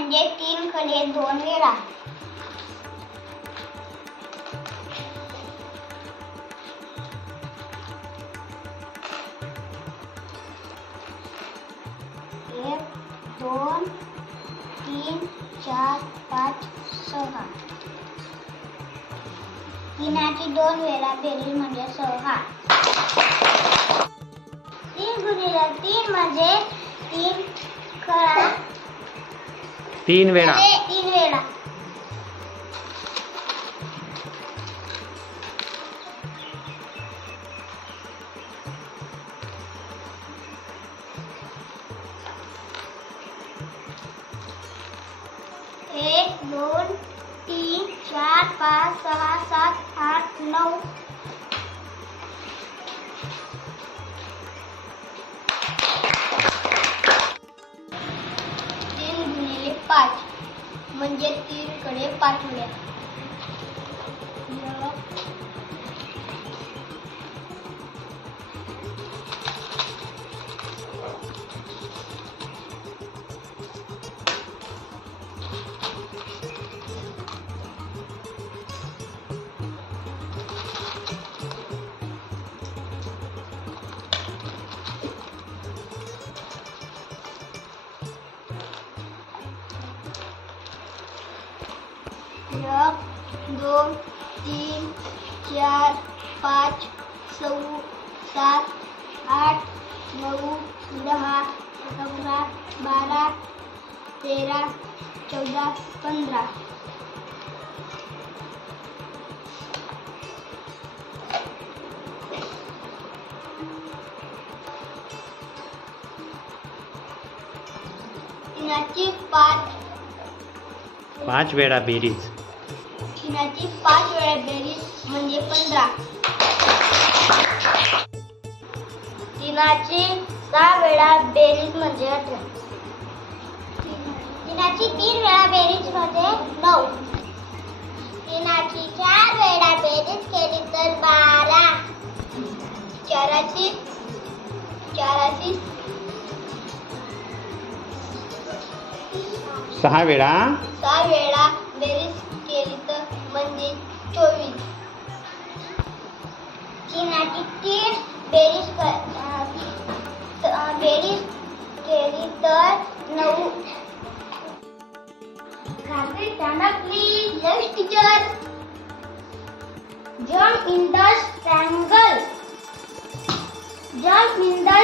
म्हणजे तीन खडे दोन वेळा. एक दोन तीन चार पाच सहा. तीनाची दोन वेळा बेरीज म्हणजे सहा. तीन गुणिले तीन म्हणजे तीन खडा तीन अरे, तीन वेळा एक दोन तीन चार पाच सहा सात आठ नऊ पाठ म्हणजे तीनकडे पाठवल्या एक दोन तीन चार पाच सऊ सात आठ नऊ दहा अकरा बारा तेरा चौदा पंधरा. पाच पाच वेळा बेरीज. चिनाची पाच वेळा बेरीज म्हणजे पंधरा. चिनाची सहा वेळा बेरीज म्हणजे अठरा. चिनाची तीन वेळा बेरीज म्हणजे नऊ. चिनाची चार वेळा बेरीज केली तर बारा. चाराची चाराची सहा वेळा. सहा वेळा. बेरीज अं, त- अं, बेरीज केली तर नऊ खात्री please yes teacher jump in the triangle jump in the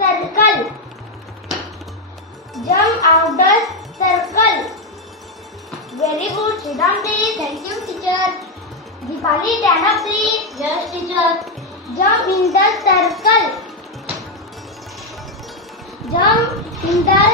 circle jump out the circle. Very good. Sit down. Thank you, teacher. Dipali, stand up, please. Yes, teacher. Jump in the circle. Jump in the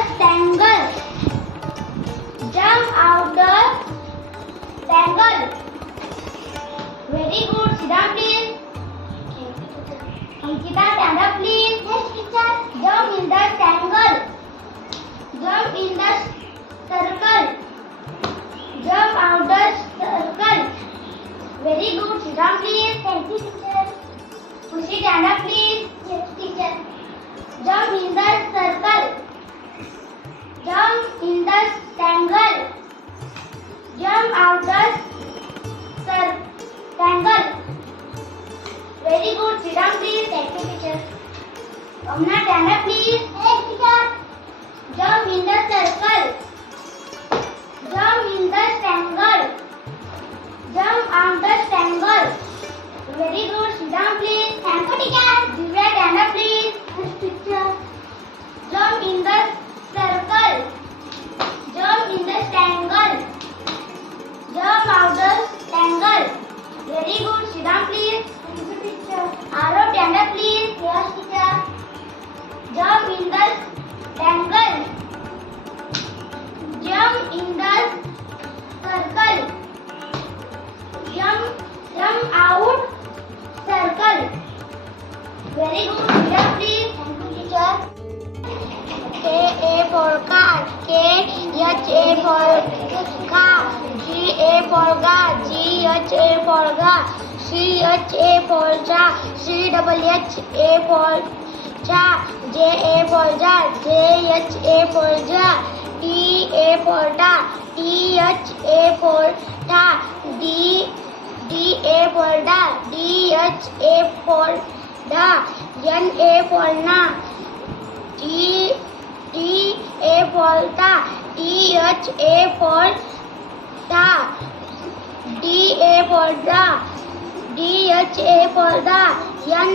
Now, Dana, please. H A for car. G A for gar. G H A for gar. C H A for jar. C double H A for jar. J A for jar. J H A for jar. T A for ta, T H A for ta, D D A for da, D H A for da, N A for na, T T A for ta, T H A for ta, D A for da, D H A for da, N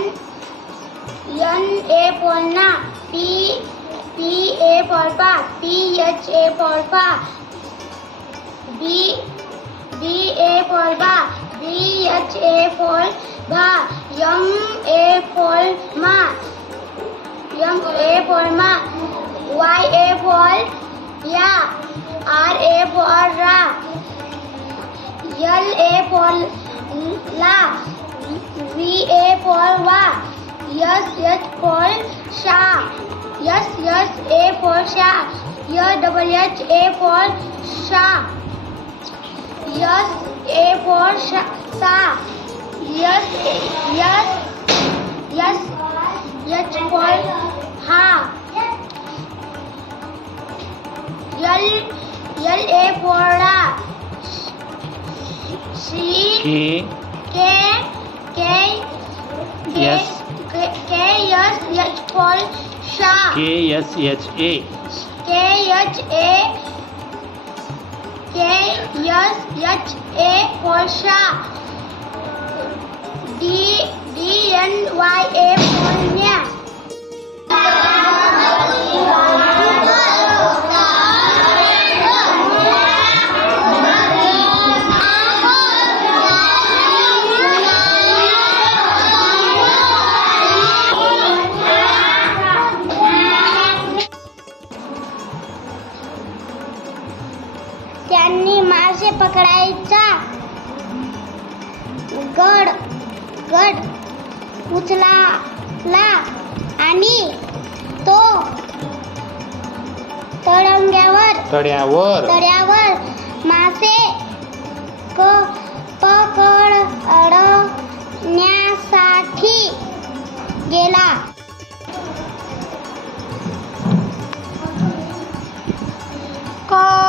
N A for na, P P A for pa, P H A for pa, B B A for ba, B H A for ba, M A for ma, M A for ma, Y A for for V A for va, S H for sha, S S A for sha, Y double H A for sha. Yes, A for sh- sa. Yes, yes, yes, H for ha. L, L A for la. C, K K, K, K, Yes. K, K, yes, H for sha. K S H A K, H, A, K, yes, H, A for sha. D, D, N, Y, A for मासे पकडायचा. गड गड उचलाला आणि तो तळंग्यावर तळ्यावर. तळ्यावर मासे क पकडण्यासाठी गेला. क